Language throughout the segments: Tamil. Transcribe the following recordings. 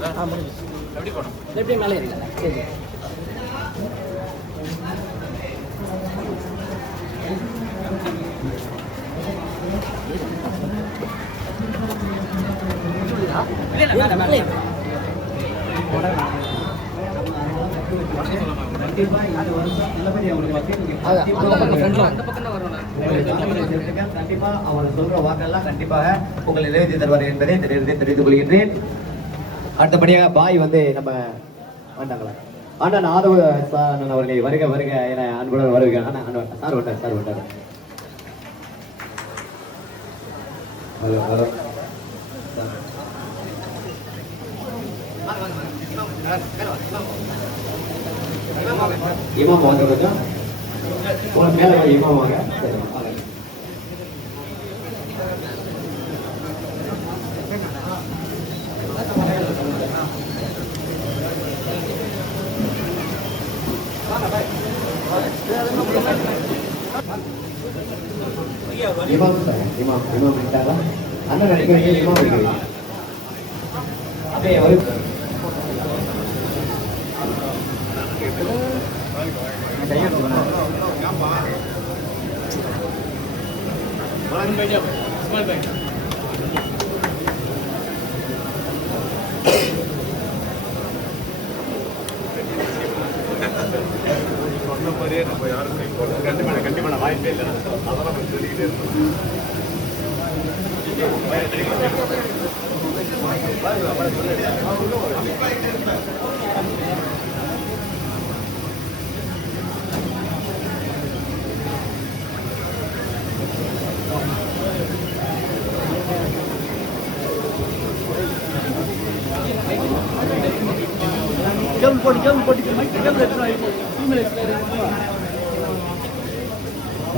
எப்படி போகணும்? எப்படி மேலே இருக்கல சரி. கண்டிப்பா அவர் சொல்ற வாக்கெல்லாம் கண்டிப்பாக உங்களை நிறைவேற்றி தருவார் என்பதை இந்த நேரத்தில் தெரிவித்துக் கொள்கின்றேன். அடுத்தபடியாக பாய் வந்து நம்ம வந்தாங்களா அண்ணன் ஆதவ அண்ணன் அவர்களை வருக வருக என அன்புடன் வருக. அண்ணன் சார் விட்டார். ஹலோ ஹலோ இமாம் வாங்க கொஞ்சம் மேல இமாம் வாங்க. இமாம் விட்டாரா அண்ணன் நினைக்கிறீங்க இமாம் இருக்கிறீங்க அப்படியே கண்டிப்பான வாய்ப்பே இல்லை. அதெல்லாம் சொல்லிக்கிட்டே இருக்கணும்.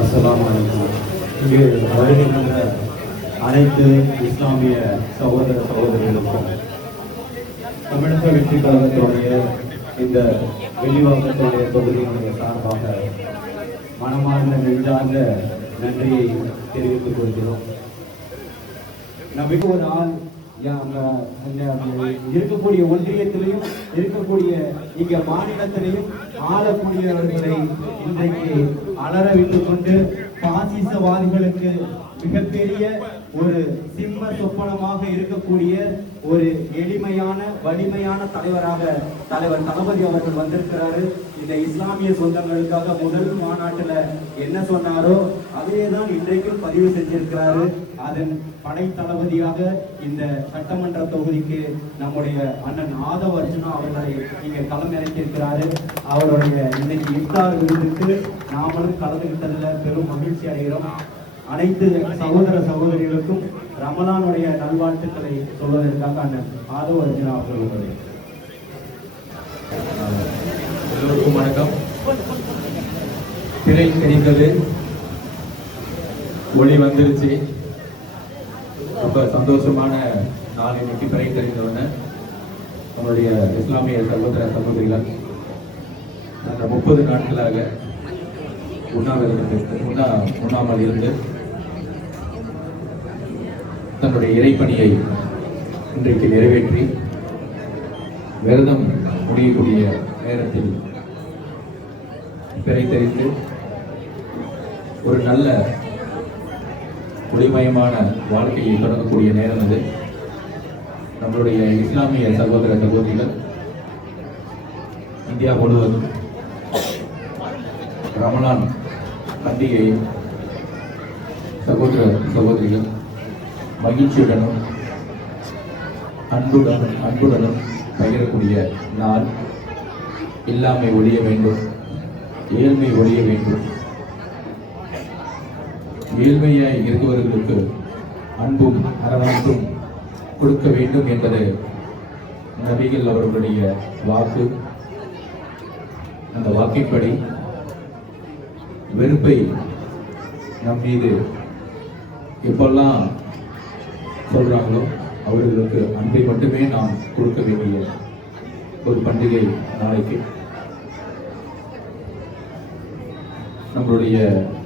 அஸ்ஸலாமு அலைக்கும். இங்கு வருகின்ற அனைத்து இஸ்லாமிய சகோதர சகோதரிகளுக்கும் தமிழக வெற்றி கழகத்துடைய இந்த வெளிவாக்கத்துடைய தொகுதியினுடைய சார்பாக மனமார்ந்த நெஞ்சார்ந்த நன்றியை தெரிவித்துக் கொள்கிறோம். நம்பிக்கை ஒரு ஆள் இருக்கக்கூடிய ஒன்றியத்திலையும் இருக்கக்கூடிய இங்க மாநிலத்திலையும் ஆளக்கூடியவர்களை இன்றைக்கு அலற விட்டுக் கொண்டு பாசிசவாதிகளுக்கு மிகப்பெரிய ஒரு சிம்ம சொப்பனமாக இருக்கக்கூடிய ஒரு எளிமையான வலிமையான தலைவர் தளபதி அவர்கள் வந்திருக்கிறாரு. இந்த இஸ்லாமிய சொந்தங்களுக்காக முதல் மாநாட்டுல என்ன சொன்னாரோ அதையேதான் இன்றைக்கும் பதிவு செஞ்சிருக்கிறாரு. அதன் படை தளபதியாக இந்த சட்டமன்ற தொகுதிக்கு நம்முடைய அண்ணன் ஆதவ அர்ஜுனா அவர்களை இங்க களமிறக்கியிருக்கிறாரு. அவருடைய இன்னைக்கு இஃப்தார் விருதுக்கு நாமளும் கலந்துகிட்டதுல பெரும் மகிழ்ச்சி அடைகிறோம். அனைத்து சகோதர சகோதரிகளுக்கும் ரமலானுடைய நல்வாழ்த்துக்களை சொல்வதற்காக அண்ணன் ஆதவ அர்ஜுனா அவர்கள். எல்லோருக்கும் வணக்கம். திரை தெரிந்தது, ஒளி வந்துருச்சு. ரொம்ப சந்தோஷமான நாள் இன்னைக்கு. திரை தெரிந்தவன நம்மளுடைய இஸ்லாமிய சகோதர சகோதரிகள் அந்த 30 நாட்களாக உண்ணாமல் இருந்து தன்னுடைய இறைப்பணியை இன்றைக்கு நிறைவேற்றி விரதம் முடியக்கூடிய நேரத்தில் பிறை தெரிந்து ஒரு நல்ல ஒளிமயமான வாழ்க்கையை தொடங்கக்கூடிய நேரம் அது. நம்மளுடைய இஸ்லாமிய சகோதர சகோதரிகள் இந்தியா முழுவதும் ரமலான் பண்டிகை சகோதர சகோதரிகள் மகிழ்ச்சியுடனும் அன்புடனும் பகிரக்கூடிய நாள். இல்லாமை ஒழிய வேண்டும், ஏழ்மை ஒழிய வேண்டும். ஏழ்மையாய் இருப்பவர்களுக்கு அன்பும் அரவணைப்பும் கொடுக்க வேண்டும் என்பது நபிகள் அவர்களுடைய வாக்கு. அந்த வாக்கின்படி வெறுப்பை நம் மீது எப்பெல்லாம் சொல்றாங்களோ அவர்களுக்கு அன்பை மட்டுமே நாம் கொடுக்க வேண்டிய ஒரு பண்டிகை நாளைக்கு. நம்மளுடைய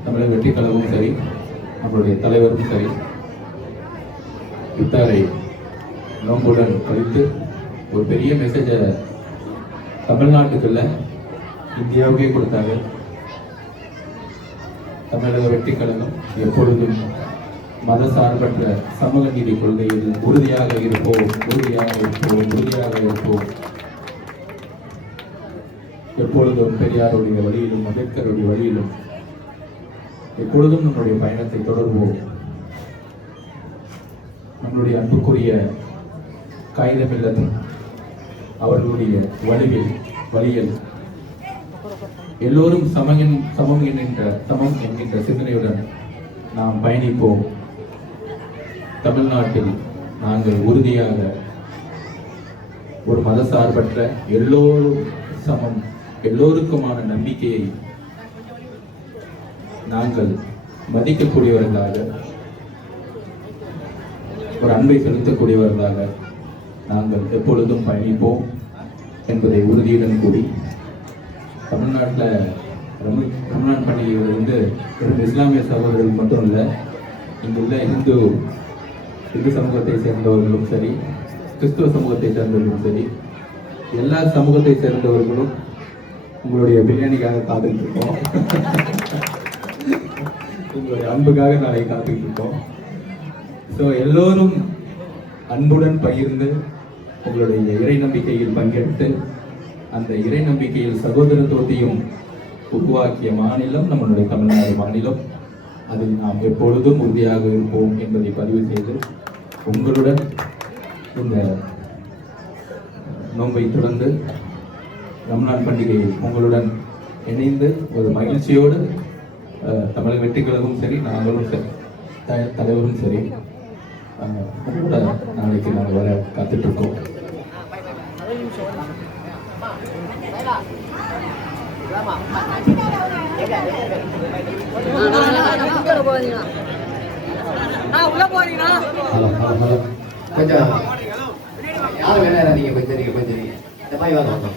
தமிழக வெற்றி கழகமும் சரி, நம்மளுடைய தலைவரும் சரி, இஃப்தாரை நோன்புடன் கழித்து ஒரு பெரிய மெசேஜை தமிழ்நாட்டுக்குள்ள இந்தியாவுக்கே கொடுத்தாங்க. தமிழக வெற்றிக் கழகம் எப்பொழுதும் மதசார்பற்ற சமூக நீதி கொள்கையில் உறுதியாக இருப்போம், உறுதியாக இருப்போம், உறுதியாக இருப்போம். எப்பொழுதும் பெரியாருடைய வழியிலும் அம்பேத்கருடைய வழியிலும் எப்பொழுதும் நம்முடைய பயணத்தை தொடர்வோம். நம்முடைய அன்புக்குரிய காகிதமில்லத் அவர்களுடைய வழியில் எல்லோரும் சமம் என்கின்ற சிந்தனையுடன் நாம் பயணிப்போம். தமிழ்நாட்டில் நாங்கள் உறுதியாக ஒரு மதசார்பற்ற எல்லோரும் சமம், எல்லோருக்குமான நம்பிக்கையை நாங்கள் மதிக்கக்கூடியவர்களாக, ஒரு அன்பை செலுத்தக்கூடியவர்களாக நாங்கள் எப்பொழுதும் பயணிப்போம் என்பதை உறுதியுடன் கூறி, தமிழ்நாட்டில் ரம்ஜான் பண்டிகை வெறும் இஸ்லாமிய சகோதரர்கள் மட்டும் இல்லை, இங்குள்ள இந்து சமூகத்தை சேர்ந்தவர்களும் சரி, கிறிஸ்துவ சமூகத்தை சேர்ந்தவர்களும் சரி, எல்லா சமூகத்தை சேர்ந்தவர்களும் உங்களுடைய பிரியாணிக்காக காத்துக்கிட்டு இருக்கோம். உங்களுடைய அன்புக்காக நாளை காத்துக்கிட்டு இருக்கோம். ஸோ எல்லோரும் அன்புடன் பகிர்ந்து உங்களுடைய இறை நம்பிக்கையில் பங்கெடுத்து அந்த இறை நம்பிக்கையில் சகோதரத்துவத்தையும் உருவாக்கிய மாநிலம் நம்மளுடைய தமிழ்நாடு மாநிலம். அதில் நாம் எப்பொழுதும் உறுதியாக இருப்போம் என்பதை பதிவு செய்து உங்களுடன் இந்த நோன்பை தொடர்ந்து ரம்ஜான் பண்டிகையை உங்களுடன் இணைந்து ஒரு மகிழ்ச்சியோடு தமிழக வெற்றிக் கழகமும் சரி, நாங்களும் சரி, தலைவரும் சரி, கூட நாளைக்கு நாங்கள் வர காத்துட்டு இருக்கோம். கொஞ்சம் யாரும் வேணா நீங்க கொஞ்சம் இந்த மாதிரி வாங்க.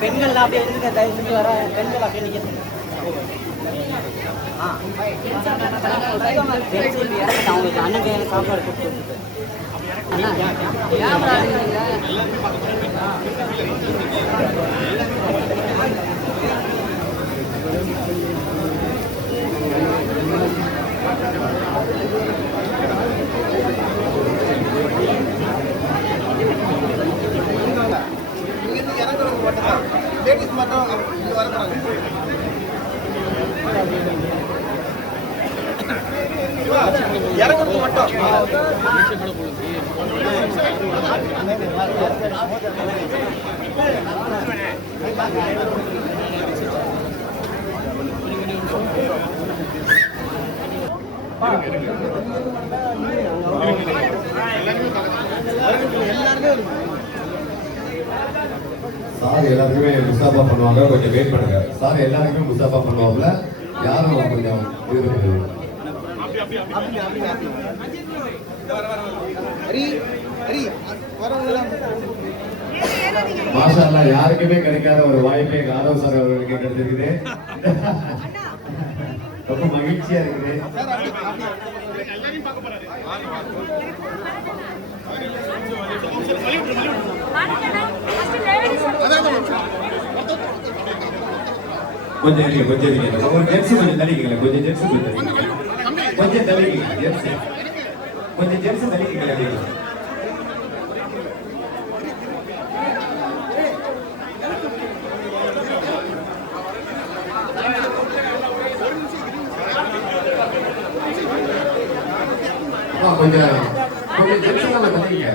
பெண்கள் அப்படியே இருக்க தயவு செஞ்சு வர பெண்கள் அப்படியே நிற்க அவங்களுக்கு அண்ணன் கையில சாப்பாடு கொடுத்து லேடிஸ் மட்டும் வரக்கூடாது. இறங்குறது மட்டும் சார் எல்லாருக்குமே முஸ்தாபா பண்ணுவாங்க, கொஞ்சம் வெயிட் பண்ணுங்க. சார் எல்லாருக்குமே முஸ்தாபா பண்ணுவாங்கல்ல, யாரும் கொஞ்சம் இது பண்ணுங்க. மாஷா அல்லாஹ், யாருக்குமே கிடைக்காத ஒரு வாய்ப்பை ஆதவ் சார் அவர்களுக்கு கிடைச்சிருக்குது. ரொம்ப மகிழ்ச்சியா இருக்குது. கொஞ்சம் ஒரு ஜென்ஸ் கொஞ்சம் தள்ளிக்கல, கொஞ்சம் ஜென்ஸ் கொஞ்சம் தள்ளிக்கல, ஜென்ஸ் கொஞ்சம் ஜென்ஸ் தள்ளிக்கல. கொஞ்சம் ஜென்ஸ் நம்ம தள்ளிக்க.